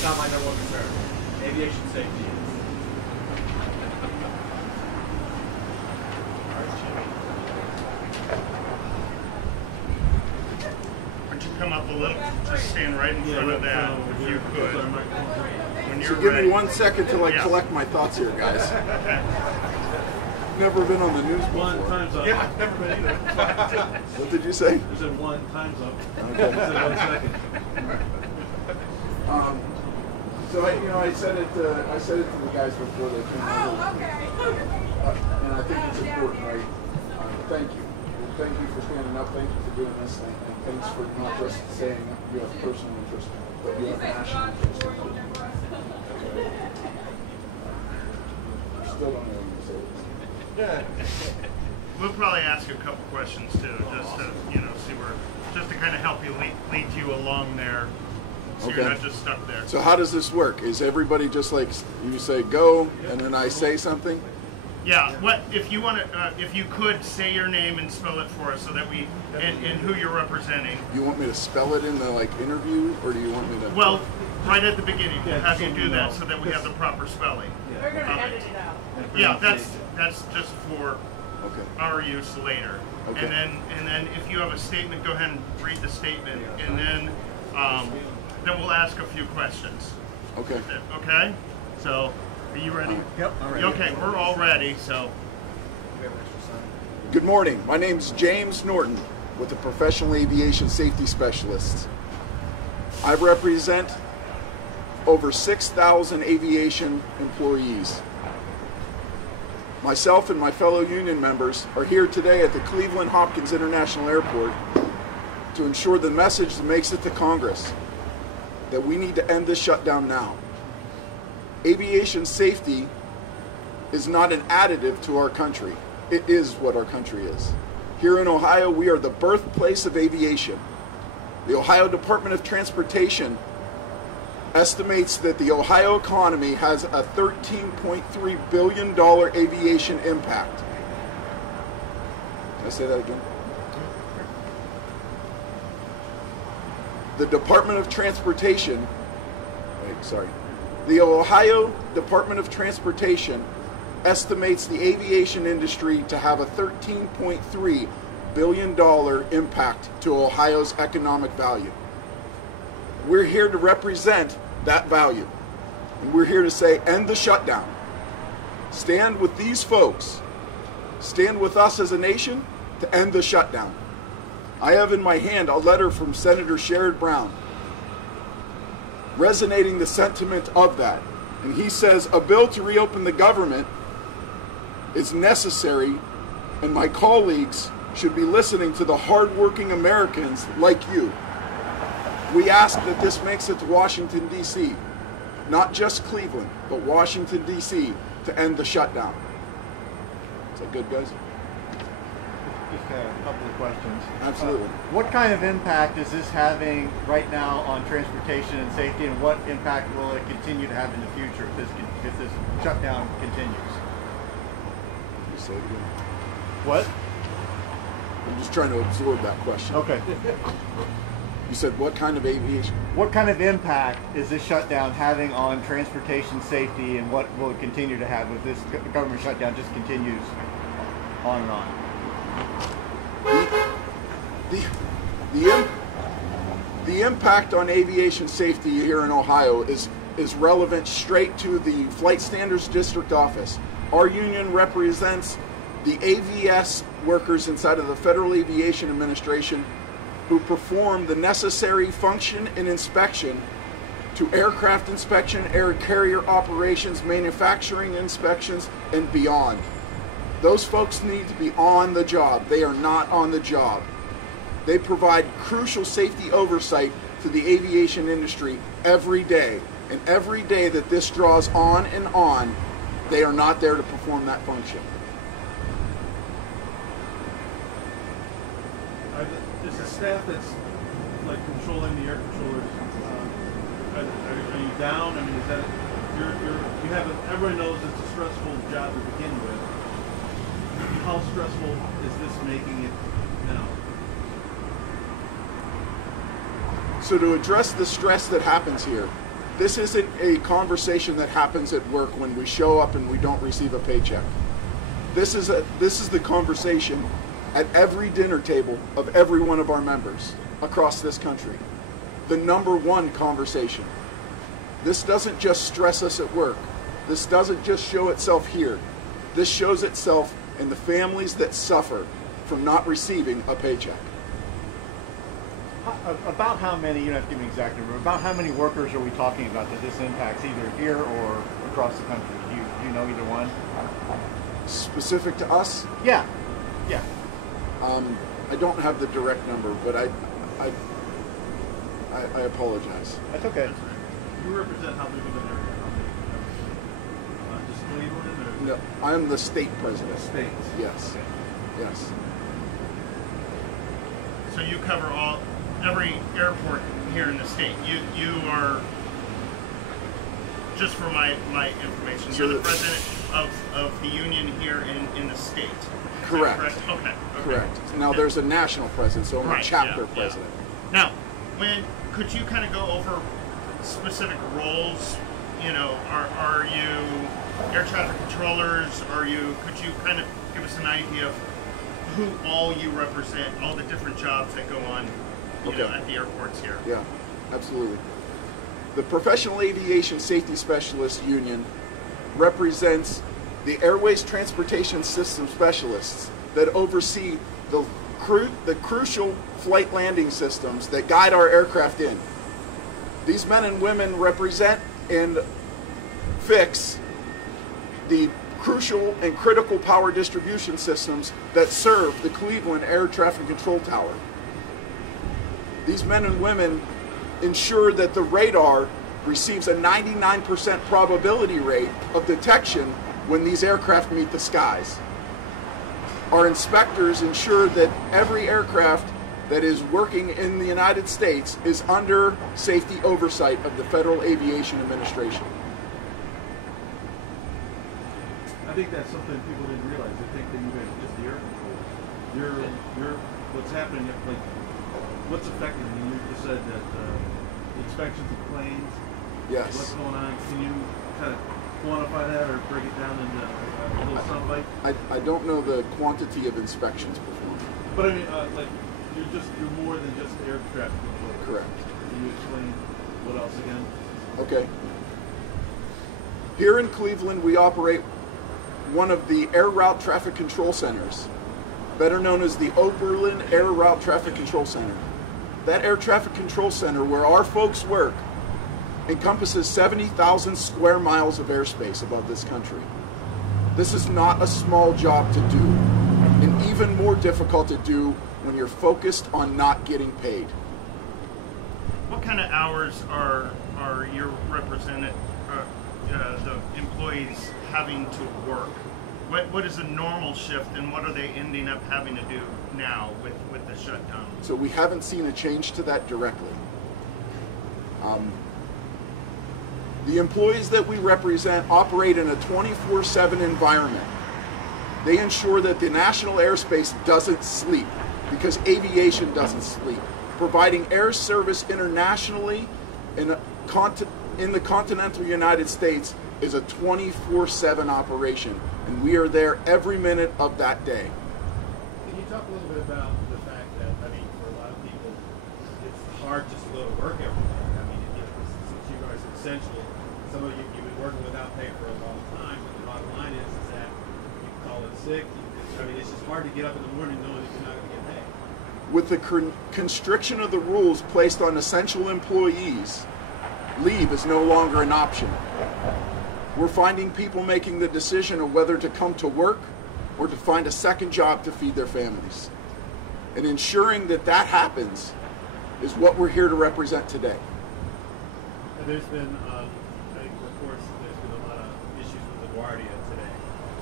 That's not my number one concern. Aviation safety is. Would you come up a little? Just stand right in front of that, if you could. When you're So give ready. me 1 second to collect my thoughts here, guys. Never been on the news before. One, time's up. Yeah, I've never been either. What did you say? You said one, time's up. Okay. You said 1 second. So I said it to the guys before they came over. Oh, okay. And I think it's important, right? Thank you. Thank you for standing up. Thank you for doing this thing. And thanks for not just saying you have personal interest, but you have national interest. Still don't know what you say. Yeah. We'll probably ask you a couple questions too, just to see where, just to kind of help you lead you along there, so Okay. you're not just stuck there. So how does this work? Is everybody just like you say go, and then I say something? Yeah. What if you want to? If you could say your name and spell it for us, so that we and who you're representing. You want me to spell it in the interview, or do you want me to? Well, right at the beginning, we'll have you so do you that know. so that we have the proper spelling. We're going to edit it out. Yeah, that's just for Okay. our use later. Okay. And then if you have a statement, go ahead and read the statement, and then we'll ask a few questions. Okay. Okay? So, are you ready? Yep, I'm ready. Okay, we're all ready. So, Good morning. My name's James Norton with the Professional Aviation Safety Specialists. I represent over 6,000 aviation employees. Myself and my fellow union members are here today at the Cleveland Hopkins International Airport to ensure the message that makes it to Congress that we need to end this shutdown now. Aviation safety is not an additive to our country. It is what our country is. Here in Ohio, we are the birthplace of aviation. The Ohio Department of Transportation estimates that the Ohio economy has a $13.3 billion aviation impact. Can I say that again? The Department of Transportation, the Ohio Department of Transportation estimates the aviation industry to have a $13.3 billion impact to Ohio's economic value. We're here to represent that value. And we're here to say, end the shutdown. Stand with these folks. Stand with us as a nation to end the shutdown. I have in my hand a letter from Senator Sherrod Brown resonating the sentiment of that. And he says, a bill to reopen the government is necessary, and my colleagues should be listening to the hardworking Americans like you. We ask that this makes it to Washington, D.C., not just Cleveland, but Washington, D.C., to end the shutdown. Is that good, guys? Just a couple of questions. Absolutely. What kind of impact is this having right now on transportation and safety, and what impact will it continue to have in the future if this shutdown continues? Can you say it again? What? I'm just trying to absorb that question. Okay. You said what kind of aviation? What kind of impact is this shutdown having on transportation safety, and what will it continue to have if this government shutdown just continues on and on? The impact on aviation safety here in Ohio is relevant straight to the Flight Standards District Office. Our union represents the AVS workers inside of the Federal Aviation Administration who perform the necessary function and inspection to aircraft inspection, air carrier operations, manufacturing inspections, and beyond. Those folks need to be on the job. They are not on the job. They provide crucial safety oversight to the aviation industry every day. And every day that this draws on and on, they are not there to perform that function. Is the staff that's like controlling the air controllers, are you down? I mean, is that you have everyone knows it's a stressful job to begin with. How stressful is this making it now? So to address the stress that happens here, This isn't a conversation that happens at work when we show up and we don't receive a paycheck. This is the conversation at every dinner table of every one of our members across this country. The number one conversation. This doesn't just stress us at work. This doesn't just show itself here. This shows itself in the families that suffer from not receiving a paycheck. About how many, you don't have to give me an exact number, about how many workers are we talking about that this impacts either here or across the country? Do you know either one? Specific to us? Yeah. Yeah. I don't have the direct number, but I apologize. That's okay. You represent how big of an area? Just Cleveland or? No, I'm the state president. States. Yes. Yes. So you cover every airport here in the state. You are, just for my information, you're the president of the union here in the state. Is Correct. Correct. Okay. Correct. Now there's a national president, so I'm a chapter yeah. president. Now, could you kind of go over specific roles? You know, are you air traffic controllers? Could you kind of give us an idea of who all you represent, all the different jobs that go on, you know, at the airports here? Yeah, absolutely. The Professional Aviation Safety Specialists Union represents the Airways Transportation System Specialists that oversee the crucial flight landing systems that guide our aircraft in. These men and women represent and fix the crucial and critical power distribution systems that serve the Cleveland Air Traffic Control Tower. These men and women ensure that the radar receives a 99% probability rate of detection when these aircraft meet the skies. Our inspectors ensure that every aircraft that is working in the United States is under safety oversight of the Federal Aviation Administration. I think that's something people didn't realize. They think that you guys are just the air control. You're what's happening, like what's affecting you. You just said that inspections of planes. Yes. What's going on? Can you kind of quantify that or break it down into a little soundbite? I don't know the quantity of inspections performed. But I mean, like you're more than just air traffic control. Correct. Can you explain what else again? Okay. Here in Cleveland, we operate one of the Air Route Traffic Control Centers, better known as the Oberlin Air Route Traffic Control Center. That Air Traffic Control Center, where our folks work, encompasses 70,000 square miles of airspace above this country. This is not a small job to do, and even more difficult to do when you're focused on not getting paid. What kind of hours are your represented, the employees having to work? What is a normal shift, and what are they ending up having to do now with the shutdown? So we haven't seen a change to that directly. The employees that we represent operate in a 24/7 environment. They ensure that the national airspace doesn't sleep, because aviation doesn't sleep. Providing air service internationally in the continental United States is a 24/7 operation, and we are there every minute of that day. Can you talk a little bit about the fact that, I mean, for a lot of people, it's hard just to go to work every day. I mean, since you guys are essential, some of you've been working without pay for a long time, but the bottom line is that you can call it sick. I mean, it's just hard to get up in the morning knowing that you're not going to get paid. With the constriction of the rules placed on essential employees, leave is no longer an option. We're finding people making the decision of whether to come to work or to find a second job to feed their families. And ensuring that that happens is what we're here to represent today. And there's been, I think, of course, there's been a lot of issues with LaGuardia today.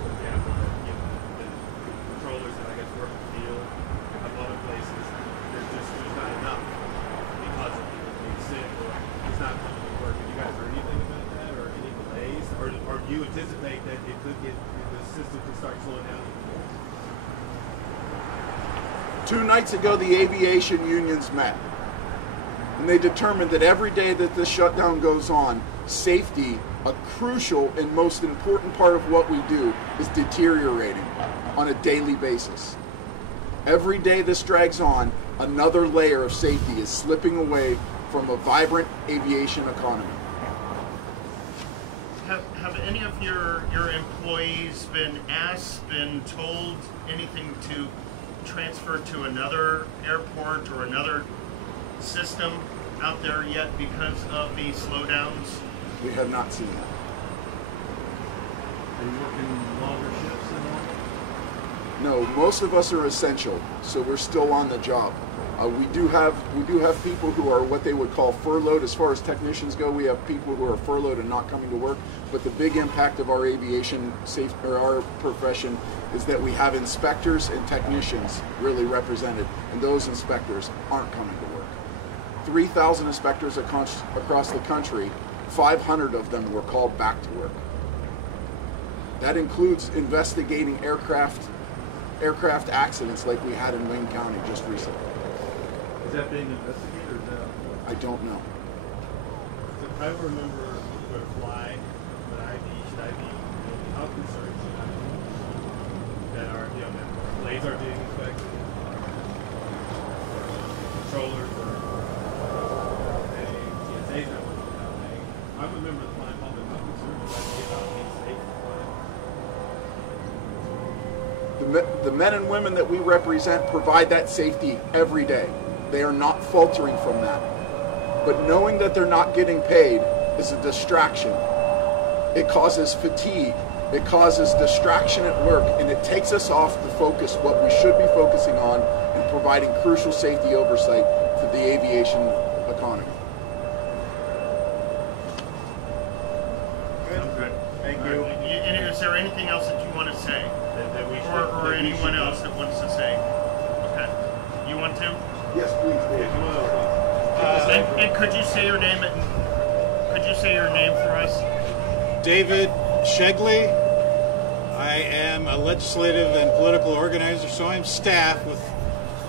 For example, that, you know, the controllers that I guess work in the field, a couple other places, there's not enough because of people being sick or it's not coming to work. Have you guys heard anything about that, or any delays, or do you anticipate that it could get, the system could start slowing down even more? 2 nights ago, the aviation unions met. And they determined that every day that this shutdown goes on, safety, a crucial and most important part of what we do, is deteriorating on a daily basis. Every day this drags on, another layer of safety is slipping away from a vibrant aviation economy. Have any of your employees been told anything to transfer to another airport or another system out there yet because of the slowdowns? We have not seen that. Are you working longer shifts than normal? No, most of us are essential, so we're still on the job. We do have people who are what they would call furloughed. As far as technicians go, we have people who are furloughed and not coming to work. But the big impact of our aviation our profession is that we have inspectors and technicians really represented, and those inspectors aren't coming to work. 3,000 inspectors across the country, 500 of them were called back to work. That includes investigating aircraft accidents like we had in Wayne County just recently. Is that being investigated or is that? I don't know. So I remember when I fly, should I be how concerned should I be that our that blades are being inspected, controllers or TSA's not working without paying. I remember the flying public how concerned should I be about being safe flying. The men and women that we represent provide that safety every day. They are not faltering from that. But knowing that they're not getting paid is a distraction. It causes fatigue. It causes distraction at work, and it takes us off the focus, what we should be focusing on, and providing crucial safety oversight for the aviation economy. Good. Thank you. And is there anything else that you want to say? That we should, Or anyone else that wants to say? Okay. You want to? Yes, please, Dave. And could you say your name for us? David Shegley. I am a legislative and political organizer, so I'm staff with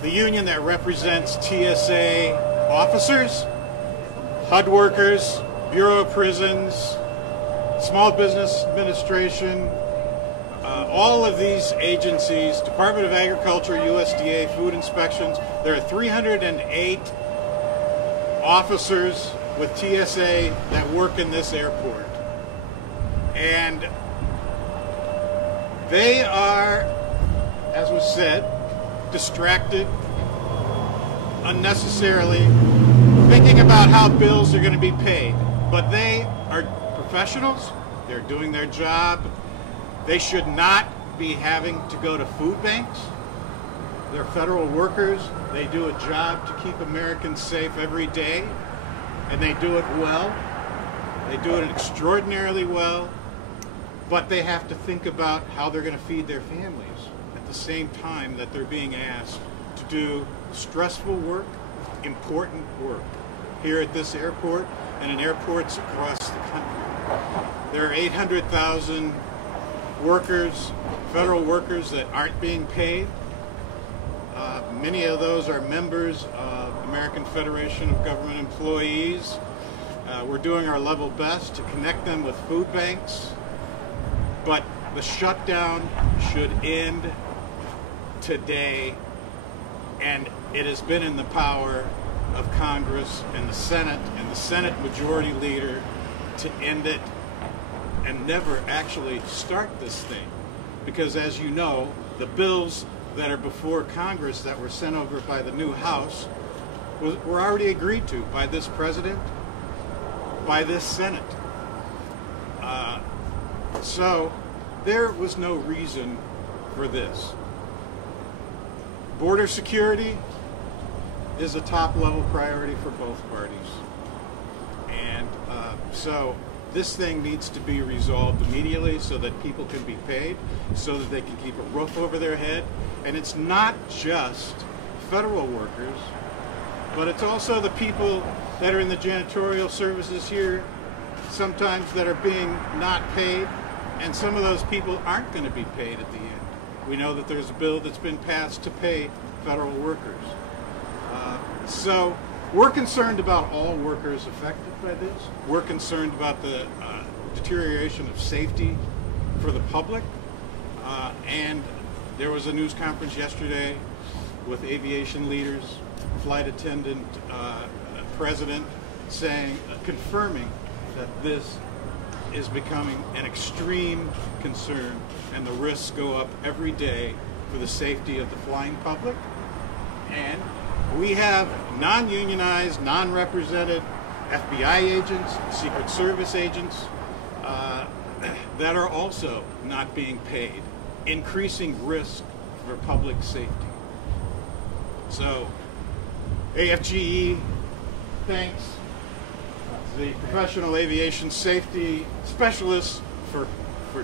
the union that represents TSA officers, HUD workers, Bureau of Prisons, Small Business Administration, all of these agencies, Department of Agriculture, USDA, Food Inspections. There are 308 officers with TSA that work in this airport. And they are, as was said, distracted unnecessarily, thinking about how bills are going to be paid. But they are professionals. They're doing their job. They should not be having to go to food banks. They're federal workers. They do a job to keep Americans safe every day, and they do it well. They do it extraordinarily well, but they have to think about how they're going to feed their families at the same time that they're being asked to do stressful work, important work here at this airport and in airports across the country. There are 800,000 workers, federal workers, that aren't being paid. Many of those are members of American Federation of Government Employees. We're doing our level best to connect them with food banks, but the shutdown should end today, and it has been in the power of Congress and the Senate Majority Leader to end it and never actually start this thing. Because as you know, the bills that are before Congress that were sent over by the new House were already agreed to by this President, by this Senate. So there was no reason for this. Border security is a top-level priority for both parties. And so this thing needs to be resolved immediately so that people can be paid, so that they can keep a roof over their head. And it's not just federal workers, but it's also the people that are in the janitorial services here, sometimes that are being not paid, and some of those people aren't going to be paid at the end. We know that there's a bill that's been passed to pay federal workers. So We're concerned about all workers affected by this. We're concerned about the deterioration of safety for the public. And there was a news conference yesterday with aviation leaders, flight attendant, president, confirming that this is becoming an extreme concern, and the risks go up every day for the safety of the flying public. And we have non-unionized, non-represented FBI agents, Secret Service agents that are also not being paid, increasing risk for public safety. So AFGE thanks the professional aviation safety specialists for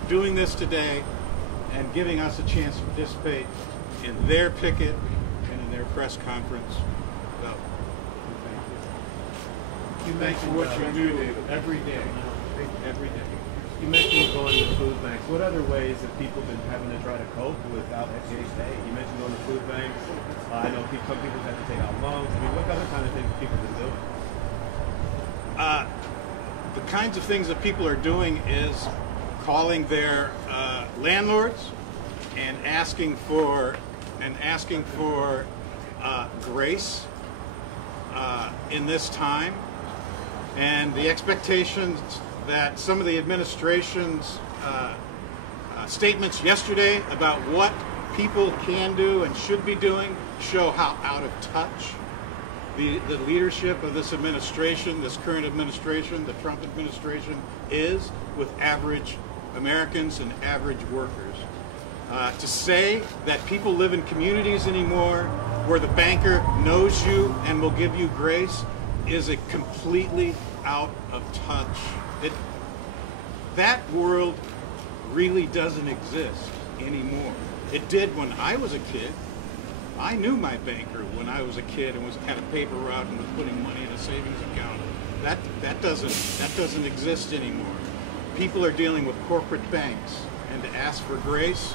doing this today and giving us a chance to participate in their picket and in their press conference. So, You thanks for mentioned what you do every day. Every day. You mentioned going to food banks. What other ways have people been having to try to cope without FAA pay? You mentioned going to food banks. I know some people have to take out loans. I mean, what other kind of things have people been doing? The kinds of things that people are doing is calling their landlords and asking for grace in this time, and the expectations that some of the administration's statements yesterday about what people can do and should be doing show how out of touch the leadership of this administration, this current administration, the Trump administration, is with average Americans and average workers. To say that people live in communities anymore where the banker knows you and will give you grace is a completely out of touch. That world really doesn't exist anymore. It did when I was a kid. I knew my banker when I was a kid and had a paper route and was putting money in a savings account. That doesn't exist anymore. People are dealing with corporate banks, and to ask for grace,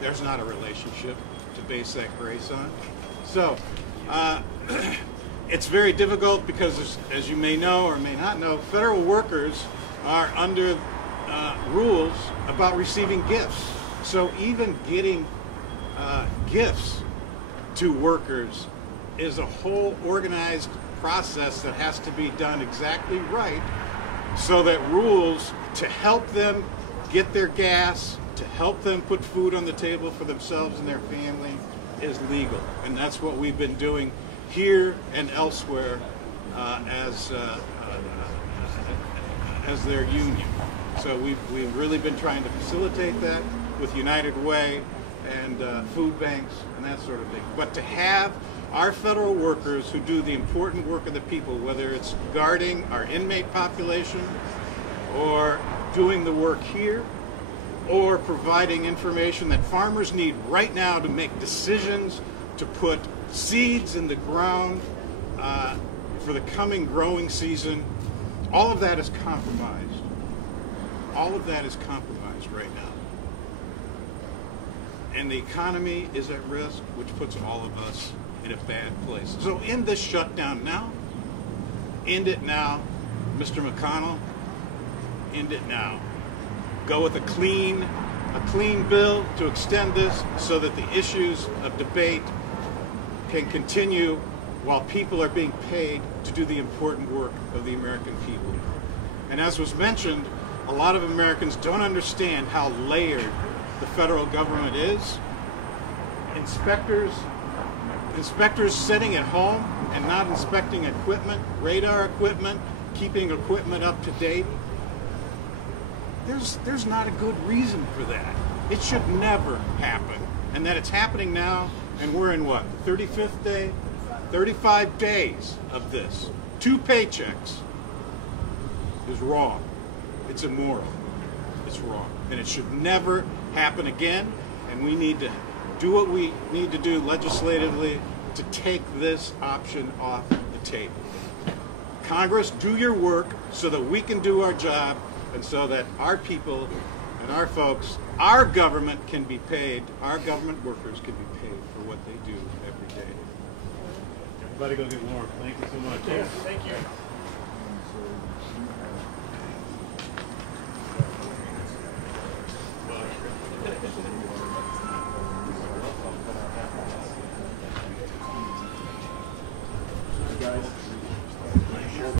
there's not a relationship to base that grace on. So it's very difficult because, as you may know or may not know, federal workers are under rules about receiving gifts. So even getting gifts to workers is a whole organized process that has to be done exactly right, so that rules to help them get their gas, to help them put food on the table for themselves and their family is legal. And that's what we've been doing here and elsewhere as their union. So we've really been trying to facilitate that with United Way and food banks and that sort of thing. But to have our federal workers who do the important work of the people, whether it's guarding our inmate population or doing the work here or providing information that farmers need right now to make decisions to put seeds in the ground for the coming growing season, all of that is compromised. All of that is compromised right now. And the economy is at risk, which puts all of us in a bad place. So end this shutdown now. End it now. Mr. McConnell, end it now. Go with a clean bill to extend this so that the issues of debate can continue while people are being paid to do the important work of the American people. And as was mentioned, a lot of Americans don't understand how layered the federal government is. Inspectors sitting at home and not inspecting equipment, radar equipment, keeping equipment up to date. There's not a good reason for that. It should never happen. And that it's happening now, and we're in what, the 35th day? 35 days of this. 2 paychecks is wrong. It's immoral. It's wrong. And it should never happen again. And we need to do what we need to do legislatively to take this option off the table. Congress, do your work so that we can do our job and so that our people and our folks, our government can be paid, our government workers can be paid for what they do every day. About to go get warm. Thank you so much. Thank you. Guys.